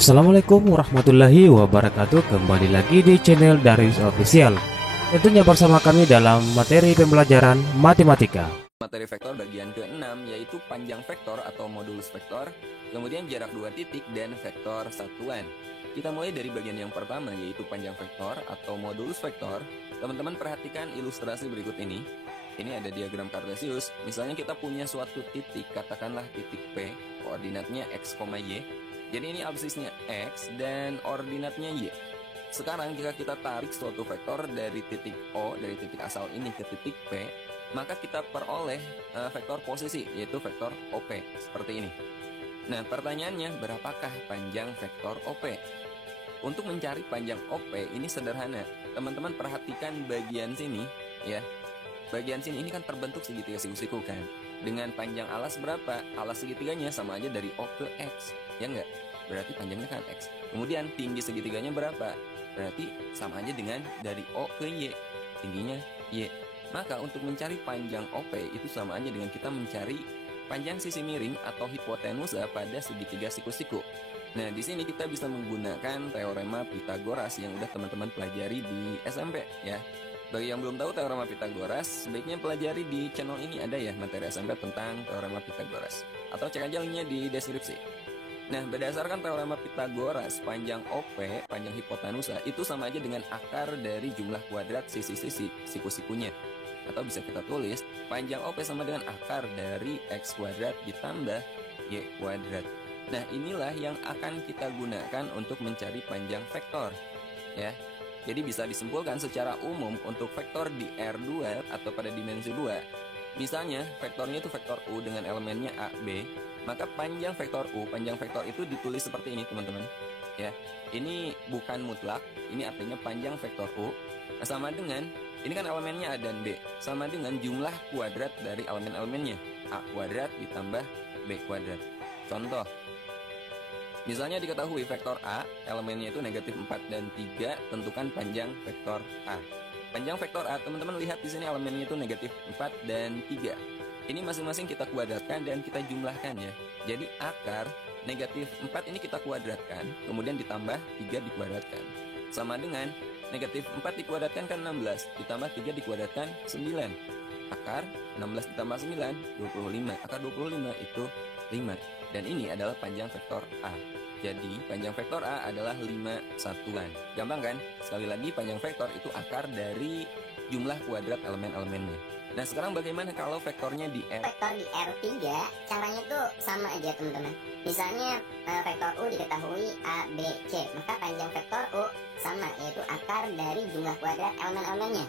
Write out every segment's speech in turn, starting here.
Assalamualaikum warahmatullahi wabarakatuh. Kembali lagi di channel Darius Official. Tentunya bersama kami dalam materi pembelajaran matematika. Materi vektor bagian ke-6 yaitu panjang vektor atau modulus vektor, kemudian jarak dua titik dan vektor satuan. Kita mulai dari bagian yang pertama yaitu panjang vektor atau modulus vektor. Teman-teman perhatikan ilustrasi berikut ini. Ini ada diagram kartesius. Misalnya kita punya suatu titik, katakanlah titik P, koordinatnya x, y. Jadi ini absisnya x dan ordinatnya y. Sekarang jika kita tarik suatu vektor dari titik O, dari titik asal ini ke titik P, maka kita peroleh vektor posisi, yaitu vektor OP, seperti ini. Nah, pertanyaannya, berapakah panjang vektor OP? Untuk mencari panjang OP ini sederhana. Teman-teman perhatikan bagian sini, ya. Bagian sini ini kan terbentuk segitiga siku-siku kan. Dengan panjang alas berapa? Alas segitiganya sama aja dari O ke X, ya enggak? Berarti panjangnya kan X. Kemudian tinggi segitiganya berapa? Berarti sama aja dengan dari O ke Y, tingginya Y. Maka untuk mencari panjang OP itu sama aja dengan kita mencari panjang sisi miring atau hipotenusa pada segitiga siku-siku. Nah, di sini kita bisa menggunakan teorema Pythagoras yang udah teman-teman pelajari di SMP ya. Bagi yang belum tahu teorema Pythagoras, sebaiknya pelajari di channel ini, ada ya materi SMP tentang teorema Pythagoras. Atau cek aja linknya di deskripsi. Nah, berdasarkan teorema Pythagoras, panjang OP, panjang hipotenusa, itu sama aja dengan akar dari jumlah kuadrat sisi-sisi siku-sikunya. Atau bisa kita tulis, panjang OP sama dengan akar dari X kuadrat ditambah Y kuadrat. Nah, inilah yang akan kita gunakan untuk mencari panjang vektor. Ya. Jadi bisa disimpulkan secara umum untuk vektor di R2 atau pada dimensi 2. Misalnya, vektornya itu vektor U dengan elemennya A, B. Maka panjang vektor U, panjang vektor itu ditulis seperti ini teman-teman. Ya, ini bukan mutlak, ini artinya panjang vektor U sama dengan, ini kan elemennya A dan B, sama dengan jumlah kuadrat dari elemen-elemennya, A kuadrat ditambah B kuadrat. Contoh, misalnya diketahui vektor A, elemennya itu negatif 4 dan 3, tentukan panjang vektor A. Panjang vektor A, teman-teman lihat di sini elemennya itu negatif 4 dan 3. Ini masing-masing kita kuadratkan dan kita jumlahkan ya. Jadi akar negatif 4 ini kita kuadratkan, kemudian ditambah 3 dikuadratkan. Sama dengan negatif 4 dikuadratkan kan 16, ditambah 3 dikuadratkan 9. Akar 16 ditambah 9, 25. Akar 25 itu 5. Dan ini adalah panjang vektor A. Jadi panjang vektor A adalah 5 satuan. Gampang kan? Sekali lagi, panjang vektor itu akar dari jumlah kuadrat elemen-elemennya. Nah, sekarang bagaimana kalau vektornya di R? Vektor di R3 caranya tuh sama aja teman-teman. Misalnya vektor U diketahui A, B, C, maka panjang vektor U sama, yaitu akar dari jumlah kuadrat elemen-elemennya.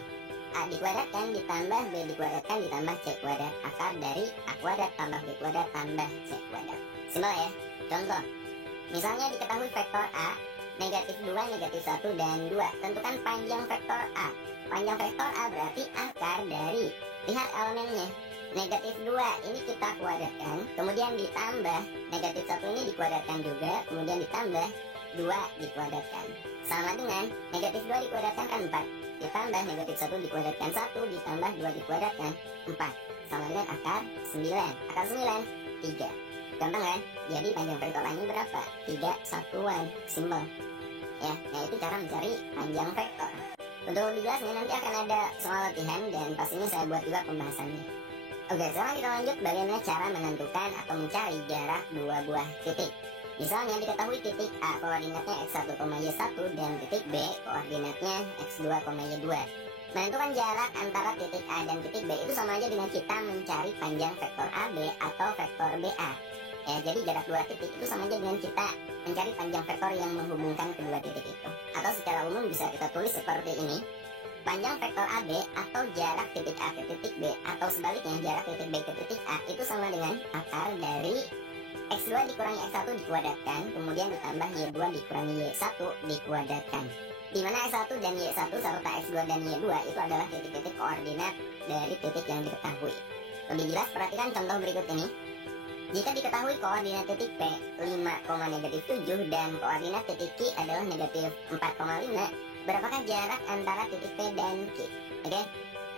A dikuadratkan ditambah B dikuadratkan ditambah C kuadrat. Akar dari A kuadrat tambah B kuadrat tambah C kuadrat. Simpel ya. Contoh, misalnya diketahui vektor A negatif 2, negatif 1, dan 2. Tentukan panjang vektor A. Panjang vektor A berarti akar dari, lihat elemennya, negatif 2 ini kita kuadratkan, kemudian ditambah negatif 1 ini dikuadratkan juga, kemudian ditambah 2 dikuadratkan. Sama dengan negatif 2 dikuadratkan kan 4, ditambah negatif 1 dikuadratkan 1, ditambah 2 dikuadratkan 4. Sama dengan akar 9. Akar 9, 3. Gampang kan? Jadi panjang vektor A ini berapa? 3 satuan. Simpel ya. Nah, itu cara mencari panjang vektor. Untuk lebih jelasnya nanti akan ada soal latihan dan pastinya saya buat juga pembahasannya. Oke, sekarang kita lanjut bagaimana cara menentukan atau mencari jarak dua buah titik. Misalnya diketahui titik A koordinatnya x1, y1 dan titik B koordinatnya x2, y2. Menentukan jarak antara titik A dan titik B itu sama aja dengan kita mencari panjang vektor AB atau vektor BA. Ya, jadi jarak dua titik itu sama aja dengan kita mencari panjang vektor yang menghubungkan kedua titik itu. Atau secara umum bisa kita tulis seperti ini. Panjang vektor AB atau jarak titik A ke titik B atau sebaliknya jarak titik B ke titik A itu sama dengan akar dari x2 dikurangi x1 dikuadratkan, kemudian ditambah y2 dikurangi y1 dikuadratkan. Di mana x1 dan y1 serta x2 dan y2 itu adalah titik-titik koordinat dari titik yang diketahui. Lebih jelas perhatikan contoh berikut ini. Jika diketahui koordinat titik P 5,-7 dan koordinat titik Q adalah negatif 4,5, berapakah jarak antara titik P dan Q? Oke?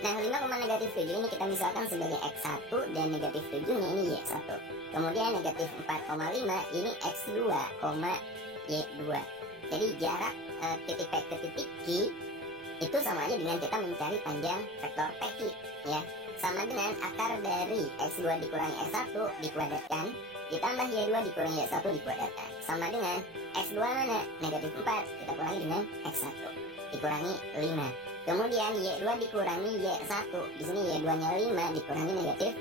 Nah, 5,-7 ini kita misalkan sebagai x1 dan negatif 7 ini y1. Kemudian negatif 4,5 ini x2, Y2. Jadi jarak titik P ke titik Q itu sama aja dengan kita mencari panjang vektor PQ, ya. Sama dengan akar dari X2 dikurangi X1 dikuadratkan ditambah Y2 dikurangi Y1 dikuadratkan sama dengan X2 mana? Negatif 4, kita kurangi dengan X1 dikurangi 5. Kemudian Y2 dikurangi Y1, di sini Y2 nya 5 dikurangi negatif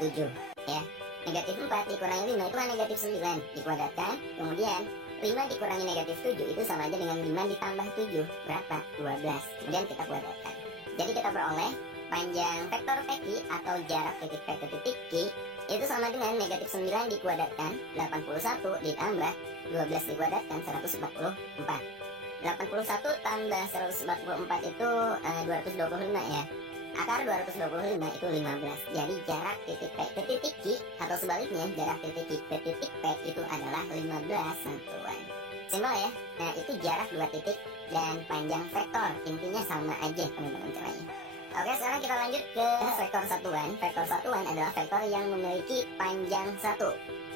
7, ya. Negatif 4 dikurangi 5 itu kan negatif 9 dikuadratkan. Kemudian 5 dikurangi negatif 7 itu sama aja dengan 5 ditambah 7, berapa? 12. Kemudian kita kuadratkan. Jadi kita peroleh panjang vektor PQ atau jarak titik P ke titik Q itu sama dengan negatif 9 dikuadratkan 81 ditambah 12 dikuadratkan 144. 81 tambah 144 itu 225, ya. Akar 225 itu 15. Jadi jarak titik P ke titik Q atau sebaliknya jarak titik Q ke titik P itu adalah 15 satuan. Simpel, ya. Nah, itu jarak dua titik dan panjang vektor. Intinya sama aja, teman-teman, caranya. Oke, sekarang kita lanjut ke vektor satuan. Vektor satuan adalah vektor yang memiliki panjang 1.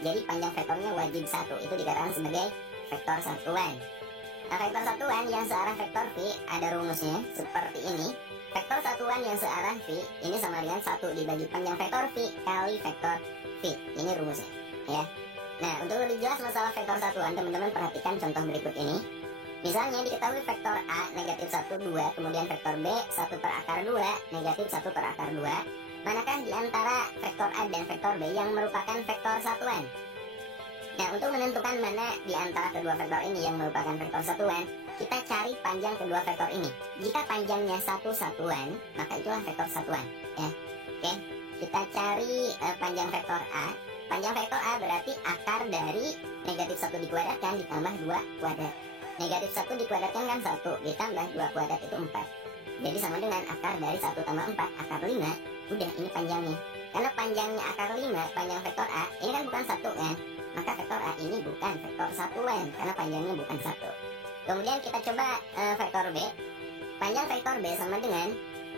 Jadi panjang vektornya wajib 1. Itu dikatakan sebagai vektor satuan. Nah, vektor satuan yang searah vektor V ada rumusnya seperti ini. Vektor satuan yang searah V ini sama dengan 1 dibagi panjang vektor V kali vektor V. Ini rumusnya, ya. Nah, untuk lebih jelas masalah vektor satuan, teman-teman perhatikan contoh berikut ini. Misalnya diketahui vektor A negatif 1, 2, kemudian vektor B 1 per akar 2, negatif 1 per akar 2. Manakah di antara vektor A dan vektor B yang merupakan vektor satuan? Nah, untuk menentukan mana di antara kedua vektor ini yang merupakan vektor satuan, kita cari panjang kedua vektor ini. Jika panjangnya satu satuan, maka itulah vektor satuan, ya. Oke, kita cari panjang vektor A. Panjang vektor A berarti akar dari negatif 1 dikuadratkan ditambah 2 kuadrat. Negatif 1 dikuadratkan kan 1, ditambah 2 kuadrat itu 4. Jadi sama dengan akar dari 1 tambah 4, akar 5. Udah, ini panjangnya. Karena panjangnya akar 5, panjang vektor A, ini kan bukan 1, kan? Maka vektor A ini bukan vektor satuan, karena panjangnya bukan 1. Kemudian kita coba vektor B. Panjang vektor B sama dengan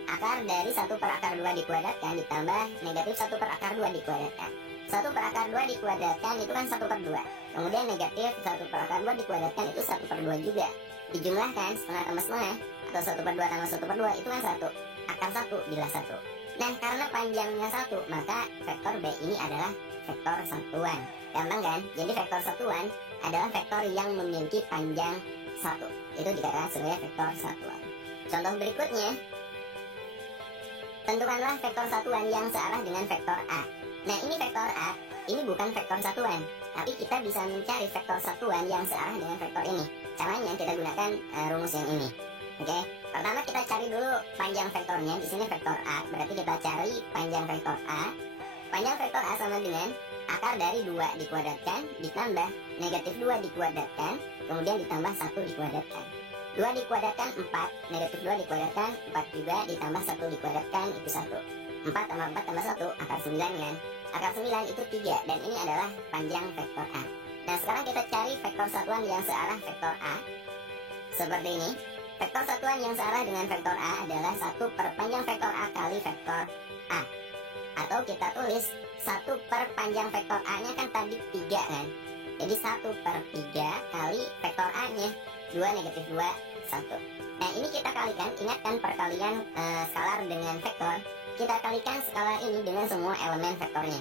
akar dari 1 per akar 2 dikuadratkan ditambah negatif 1 per akar 2 dikuadratkan. 1 per akar 2 dikuadratkan itu kan 1 per 2. Kemudian negatif 1 per akar 2 dikuadratkan itu 1 per 2 juga. Dijumlahkan setengah tambah setengah atau 1 per 2 tambah 1 per 2 itu kan 1. Akar 1 bilah 1. Nah, karena panjangnya 1, maka vektor B ini adalah vektor satuan. Gampang kan? Jadi vektor satuan adalah vektor yang memiliki panjang 1. Itu dikatakan sebagai vektor satuan. Contoh berikutnya, tentukanlah vektor satuan yang searah dengan vektor A. Nah, ini vektor A, ini bukan vektor satuan, tapi kita bisa mencari vektor satuan yang searah dengan vektor ini. Caranya kita gunakan rumus yang ini. Oke, pertama kita cari dulu panjang vektornya. Di sini vektor A, berarti kita cari panjang vektor A. Panjang vektor A sama dengan akar dari 2 dikuadratkan ditambah negatif 2 dikuadratkan, kemudian ditambah 1 dikuadratkan. 2 dikuadratkan 4, negatif 2 dikuadratkan 4 juga, ditambah 1 dikuadratkan itu 1. 4 tambah 4 tambah 1, akar 9, kan? Akar 9 itu 3, dan ini adalah panjang vektor A. Nah, sekarang kita cari vektor satuan yang searah vektor A. Seperti ini. Vektor satuan yang searah dengan vektor A adalah 1 per panjang vektor A kali vektor A. Atau kita tulis 1 per panjang vektor A-nya kan tadi 3, kan? Jadi 1 per 3 kali vektor A-nya 2 negatif 2, 1. Nah, ini kita kalikan. Ingatkan perkalian skalar dengan vektor. Kita kalikan skalar ini dengan semua elemen vektornya,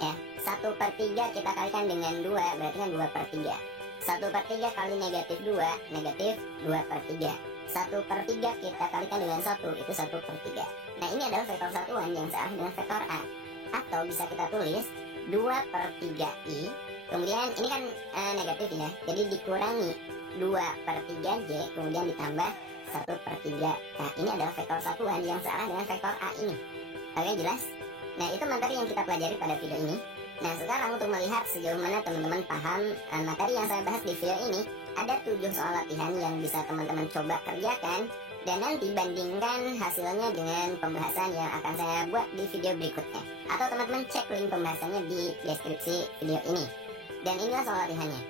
ya. 1 per 3 kita kalikan dengan 2, berarti kan 2 per 3. 1 per 3 kali negatif 2, negatif 2 per 3. 1 per 3 kita kalikan dengan 1, itu 1 per 3. Nah, ini adalah vektor satuan yang searah dengan vektor A. Atau bisa kita tulis 2 per 3i. Kemudian ini kan negatif, ya. Jadi dikurangi 2 per 3j, kemudian ditambah 1 per 3. Nah, ini adalah vektor satuan yang searah dengan vektor A ini. Oke, jelas? Nah, itu materi yang kita pelajari pada video ini. Nah, sekarang untuk melihat sejauh mana teman-teman paham materi yang saya bahas di video ini, ada 7 soal latihan yang bisa teman-teman coba kerjakan, dan nanti bandingkan hasilnya dengan pembahasan yang akan saya buat di video berikutnya. Atau teman-teman cek link pembahasannya di deskripsi video ini. Dan inilah soal latihannya.